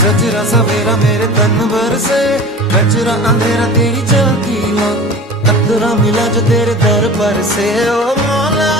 सजरा सवेरा मेरे तन भर से, कचरा अंधेरा तेरी चलती हो, कतरा मिला जो तेरे दर पर से। ओ मौला